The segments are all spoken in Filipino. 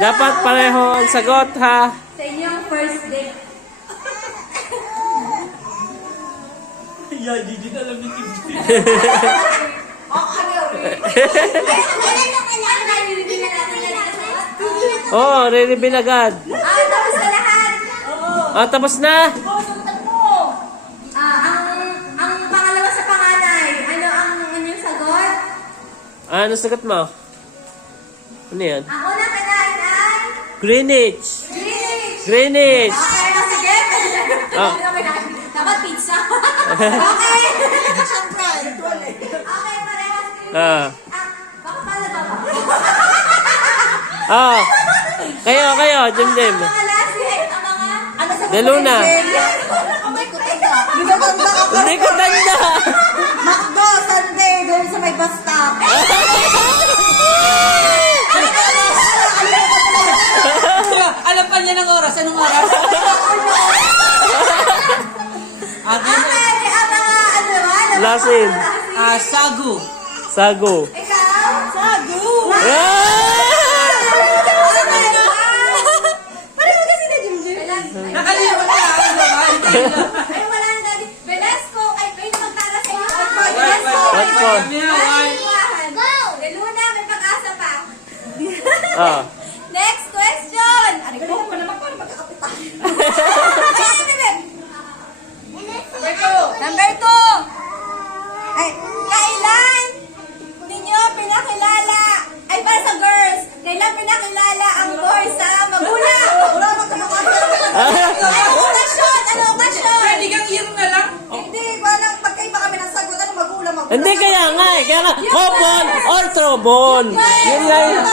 Dapat pareho ang sagot, ha? Sa inyong first date. Yeah, hindi na alam ni Kim. Oh, re-reveal agad. Tapos na lahat. Ah, tapos na? Ang pangalawa sa panganay, ano ang inyong sagot? Ano sagot mo? Ano yan? Ang unang kinain ay Greenwich. Greenwich. Greenwich. Okay, sige. Ah. Dapat pizza. Okay. Okay, parehas Greenwich. Ah. Baka pala ba? Ah. Kayo, Jim. Ang mga last hit, ang mga... Ano sa De Luna. Hindi ko tanda. Hindi ko tanda. Macdo, Sunday, doon sa may bus stop. Alam pa niya ng oras. Anong oras? Okay, ang mga ano ba? Lasin. Sagu. Sago. Ikaw? Sagu. Pareho kasi na Jimjim. Nakalimutan na ako. Ay, wala na dati. Velasco, ay, kayo na magtara sa inyo. One point. Go! De Luna, may pag-asa pa. Ah. Next question. Ano ko? Ano naman paano magkakapitan? Number 2. Ay, kailan ninyo pinakilala? Ay, para sa girls. Kailan pinakilala ang boys sa magulang? Wala Ano okasyon? Ano okasyon? Pwede kang year na lang. Hindi, walang magkaiba kami ng sagot. Ano magulang? Hindi kaya nga eh. Kaya nga, Cobon or Trobon. Yun nga yun.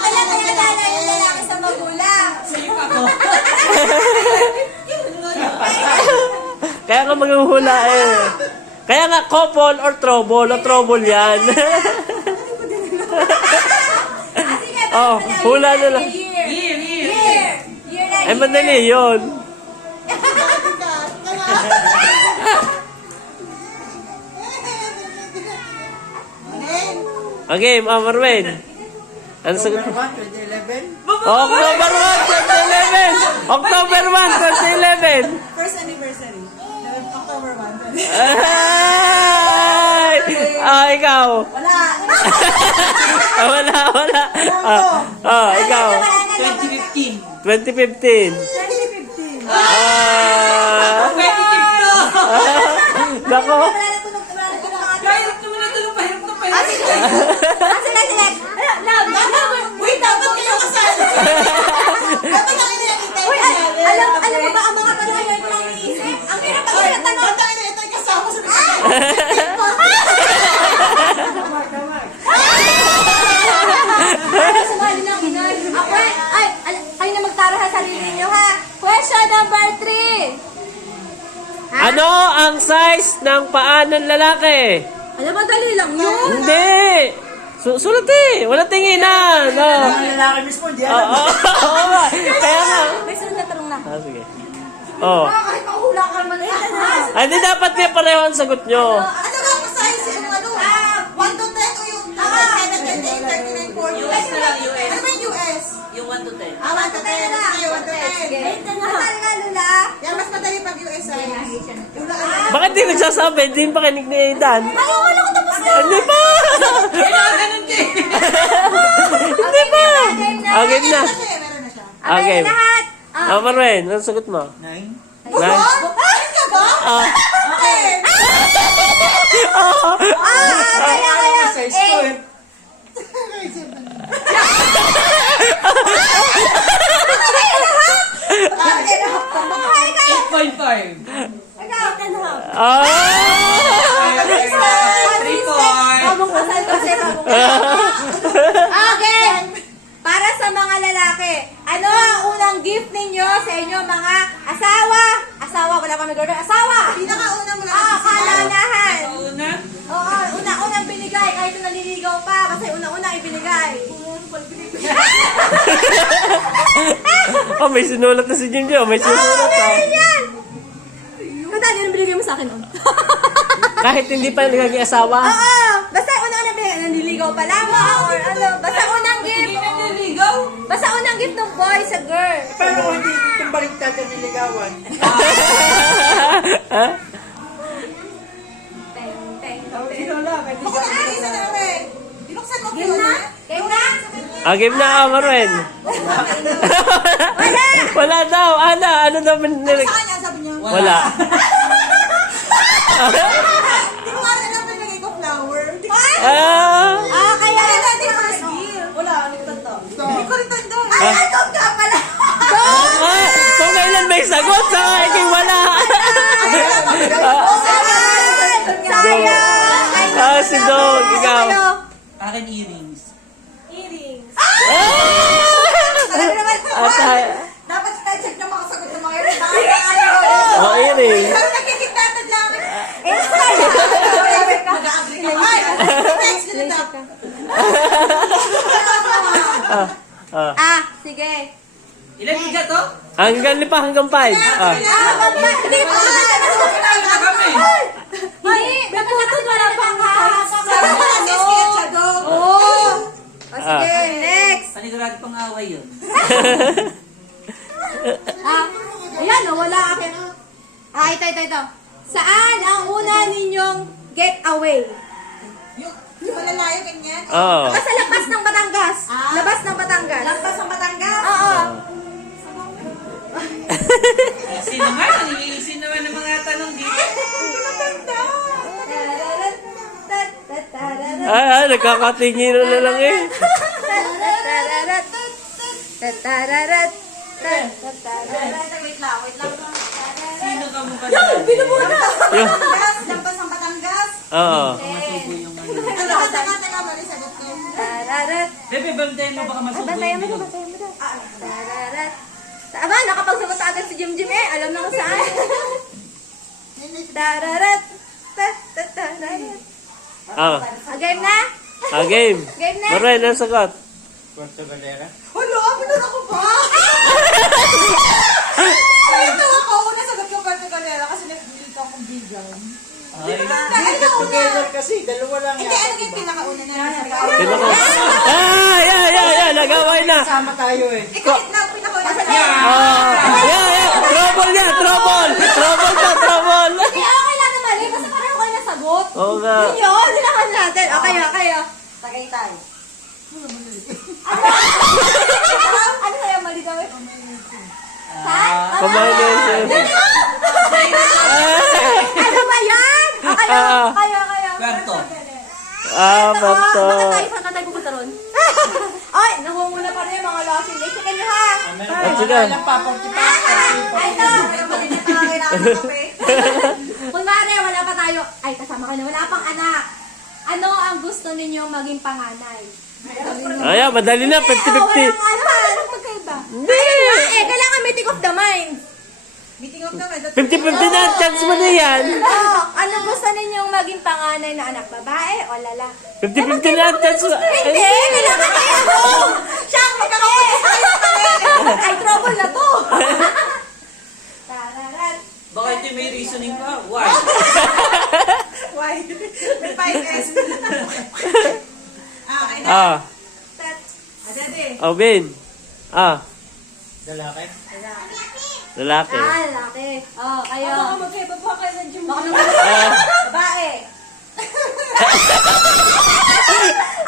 Kailan pinakilala yung lalaki sa magulang? Sa'yo ako. Kaya nga maghuhula eh. Kaya nga, couple or trouble. O trouble yan. Sige, Oh, hula na lang. Year na Ay, madali yun. Okay, Marvin. Ano sagot mo? 2011. October 1, 2011! October 1, 2011! First anniversary. October 1. Ay! Ah, ikaw. Wala. Wala. Ikaw. 2015. 2015. 2015. Ah! Pwede keep to. Nako. Wala na tunog. Kahit naman na tulong, pahirap na pahirap. Sige. Wait, dapat kayo kasal. Dapat lang inilagay. Uy, alam mo ba ang mga tanong yun lang iniisip? Ang hirap pag yung tanong. Ito yung kasama sa Ay, sumali ng inay. Ako, ay, kayo na magtara sa sarili niyo, ha? Question number 3. Ano ang size ng paa ng lalaki? Alam mo, dali lang yun. Hindi. Sulat eh. Wala tinginan. Ang lalaki mismo, hindi alam. Kaya nga. May sunod na tanong na. Ah, sige. Oh. Kahit mahula ka naman yan. Ay, hindi dapat niya pareho ang sagot nyo. Ano ba ang size? Yung ano? 1 to 10 o yung 7, 8, 39, 40? US na lang, US. Ano ba yung US? Yung 1 to 10. 1 to 10 na. 1 to 10. Sige. Masal nga, Lula. Yan, mas madali pag US ay. Lula, Bakit di nagsasabi? Hindi pa kinig ni Aidan. ay, wala ko tapos na. Hindi pa! Kailangan ganun ka eh. Hindi pa! Okay na. Meron na siya. Okay. Okay, lahat. Marvin, ano sagot mo? 9. Nine? Ay, ka ba? Ah. Okay. Kaya. Size ko eh. Okay, ay, kayo. 8.5. Ikaw. Ah! 3 point. Habang kasal kasi. Okay. Para sa mga lalaki, ano ang unang gift ninyo sa inyo mga asawa? Asawa, wala kami gano'n. Asawa! Pinakauna mo lang. Kalanahan. Una. Oo, una-unang binigay. Kahit naliligaw pa, kasi una-unang ibinigay. Oh, may sinulat na si Jim Jim. May sinulat Meron yan! Kung dahil yung binigay mo sa akin, oh. Kahit hindi pa nagiging asawa. Oo! Basta una-unang binigay. Naliligaw pa lamang or ano. Basta unang gift. Hindi na naliligaw. Basta Basta unang gift ng boy sa girl. Paano kung hindi itong baliktad ang niligawan? Teng, teng, teng. Sinola, may Ako na, isa na rin. Binuksan mo game na? Game na? Game na ako, Marwen. Wala! Wala daw. Ano daw? Kanya, sabi niya. Wala. Hindi ko nga na pinagay ko flower. Kaya rin natin first gift. Wala, ano yung tanda? Hindi ko rin tanda. Ay, ito ka pala. Kung kailan may sagot, sa aking wala. Sayang! Si Dog, ikaw. Akin earrings. Earrings. Dapat check na makasagot ng mga yun. Earring. Pero nakikitatan lang. Mag-a-agree ka. Ay, next na Sige. Ilan bigat to? Hanggang 5. Hindi pa. Kami. Hindi. Naputol wala pang Sige, next. Panigurado pang away yun. Ayan, wala akin. Ito. Saan ang una ninyong getaway? Yung malalayo ganyan. Oo. Sa labas ng Batangas. Labas ng Batangas. Lampas ang Batangas. Oo. Easy naman. Easy naman ang mga tanong dito. Nagkakatingin na lang eh. Wait lang. Sino ka mo ba dyan? Lampas ang Batangas. Oo. Masubo yung ano. Teka, mali sagot ko. Bebe, bantayan mo baka masubo yung bilog. Aba, nakapagsagot agad si Jim eh. Alam na kung saan. Tararat. Game na? Game. Game na? Marwen, ang sagot. Puerto Galera. Hulo, pinun ako pa. Ito ako, una sagot ko Puerto Galera kasi nag-delete akong vegan. Get together kasi, dalawa lang Hindi, ano yung pinakauna na nasa Yeah. Nagaway na. Sama tayo eh. Ikaw, pinakauna sa Trouble niya. Trouble Hindi, okay lang na mali. Basta pareho kayo nasagot. Oo nga. Yun, sinakan natin. Okay. Tagaytay. Ano kaya mali daw eh? Ha? Combination. Ano ba yan? Kayo. Kwarto. Bato. Saan tayo pupunta ron? Ay, nangunguna pa rin yung mga lasing. Check nyo ha. Sige. Ay, no. Mali na tayo kailangan ng kape. Kunwari, wala pa tayo. Ay, kasama ka na. Wala pang anak. Ano ang gusto ninyong maging panganay? Ayan, madali na. 50-50. Walang ano. Walang magkaiba. Hindi. Kailangan meeting of the mind. Meeting of the mind. 50-50 na. Chance mo na yan. Anong gusto ninyong maging panganay na anak? Babae o lalaki? 50-50 na. Chance mo. Hindi, kailangan kayo ako. Siya ang magkakapunta. Ay, trouble na to. Tararat. Baka ito may reasoning pa. Why? Why? May 5S. Okay na. Adede. Ben. Lalaki. Lalaki. Lalaki. Kayo. Baka magkaiba pa kayo ng June. Baka naman. Babae.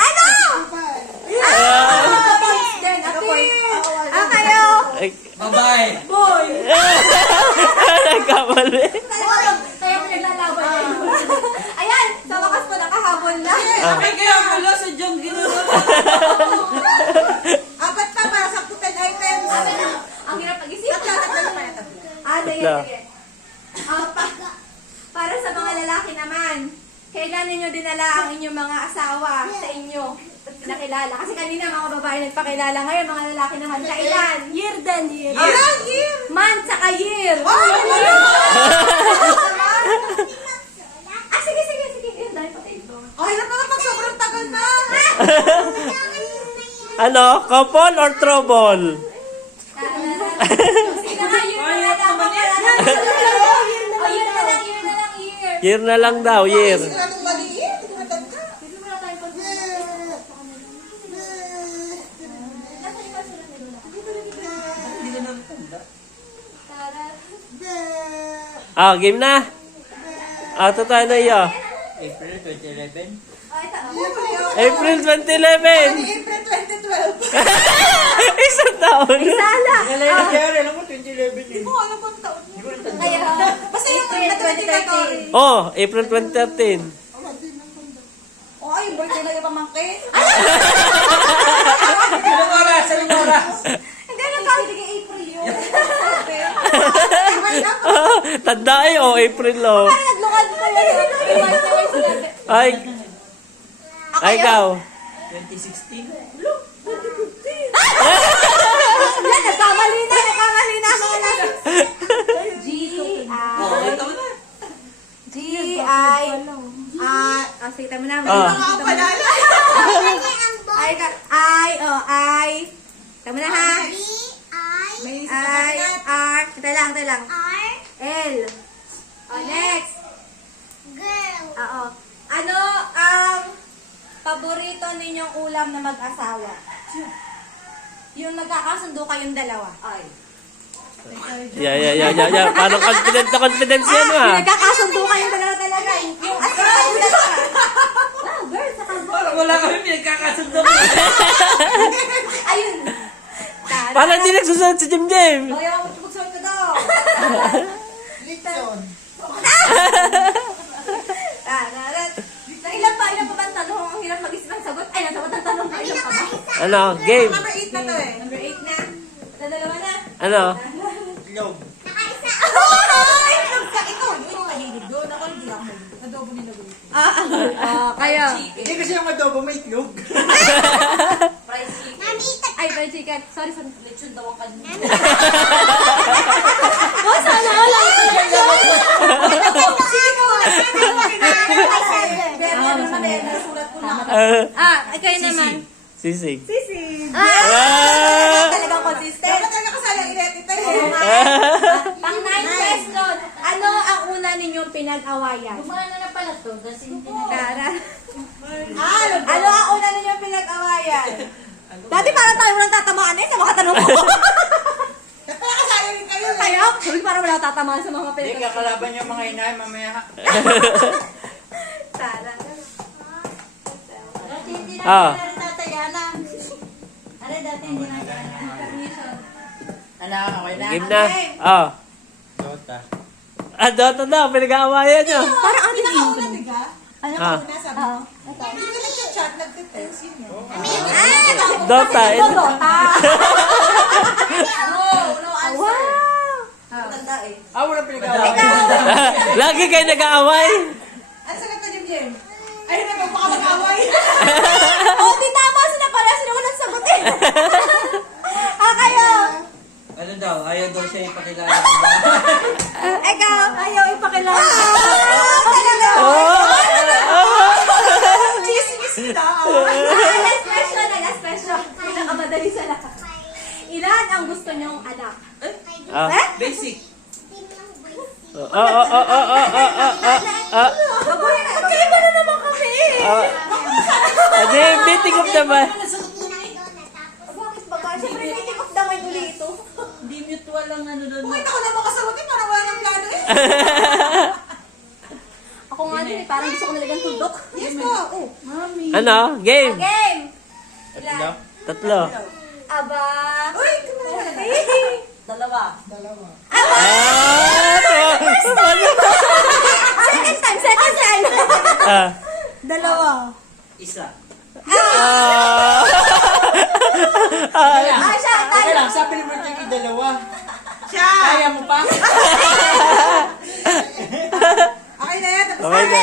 Ano? Points din. Kayo. Babae. Boy. Nagkamali. Kaya pinaglalaban niyo. Ayan, sa wakas po nakahabol na. Ay, kaya pala sa John ginagawa. Apat pa para sa 10 items. Ang hirap pag-isip. Tatlo. Sige. Para sa mga lalaki naman, kailan ninyo dinala ang inyong mga asawa sa inyo? Pinakilala. Kasi kanina mga babae nagpakilala. Ngayon mga lalaki naman. Kailan? Year then year. Year. Month saka year. Sige. Yun, dahil patay ito. Ay, lang naman pag sobrang tagal na. Ano? Couple or trouble? Sige na nga, year na lang. Year. Year na lang daw, year. Siguradong maliit. Matanda. Ah, game na. Ah, ito tayo na iyo. April 2011. April 2011. April 2012. Isang taon. Sala. Nangyari, alam mo, 2011 yun. Oo, ano bang taon yun? Kaya, Basta yung April nag-2013. 2013. Oh, April 2013. Oo, yung birthday na yung pamangkin. Anong oras? Anong oras? Hindi, nagkakabigay April yun. Tanda eh, oh, April oh. Parang naglungad ko yun. Ay, ay ikaw. 2016? Yan, nagkamali na ako. Oo, ito na. G-I. Sige, tama na. I. Tama na ha. May isip I, ka R. Ito lang. L. Next. Oo. Ano ang paborito ninyong ulam na mag-asawa? Yung nagkakasundo kayong dalawa. Ay. Yeah. Parang confident na confidence yan Yung ah. nagkakasundo kayong dalawa talaga. Yung asawa yung dalawa. Wow, girl, sa Parang wala kami pinagkakasundo. Ayun. Tara. Parang hindi nagsusunod si Jim Jim. Ayaw mo magsuot ka daw. Litson. Ilan pa ba ang tanong? Ang hirap mag-isip ng sagot. Ay, nasagot ang tanong. Ilan pa ba? Ano, game. Number 8 na to eh. Number 8 na. Dalawa na. Ano? Itlog. Ikaw, hindi ka mahilig doon. Ako hindi ako mahilig. Adobo nila doon. Kaya. Hindi kasi yung adobo may itlog. Ay, fried chicken. Sorry. Lechon daw ang kanina. Oh, sana wala. Kayo naman. Sisig. Talagang consistent. Dapat talaga kasalang i-edit tayo. Pang 9 question. Ano ang una ninyong pinag-awayan? Gumana na pala to, kasi hindi na Tara. Ano ang una ninyong pinag-awayan? Dati parang tayo walang tatamaan sa mga tanong ko. Dapat pala kasalang rin kayo eh. Kaya, sabi parang wala tatamaan sa mga Hindi, pinag-awayan. kakalaban yung mga inay mamaya. Tara. Dati hindi na Ah. kaya tatayana. Ano dati hindi na permission. Anak, okay na. Game na. Oh. Dota. Ah, Dota na. Pinag-aawayan nyo. Parang ang Pinakauna, di ba? Ano Ah. ka una sabi mo? Hindi ko nag-chat, nag-text yun yun. Dota. Dota. No answer. Wow. Tanda eh. Ah, walang pinag-aaway. Lagi kayo nag-aaway. Ano sagot na, Jim? Ayun na, baka mag-away. Oh, di tama sila pala. Sila walang sagot eh. Kayo. Ano daw? Ayaw daw siya ipakilala sa mga. Ikaw. Ayaw ipakilala. Talaga. Chismis na. Last question. Pinakamadali sa lahat. Ilan ang gusto niyong anak? Ah. Basic. Magkaiba na naman kami. Hindi, meeting of naman. Bakit ba? Siyempre, meeting of the mind uli ito. Hindi mutual ang ano doon. Kung ito ko na makasagutin, parang wala ng plano eh. Ako nga din eh, parang gusto ko nalagang tuldok. Yes po. Oh. Ano? Game. Game. Ilan? Tatlo. Aba. Uy, kumala na. Dalawa. Second time. Ah. Dalawa. Isa. Siya, tayo. Kaya lang, sabi ni Bertie dalawa. Siya. Kaya mo pa? Okay na yan. Tapos Okay na.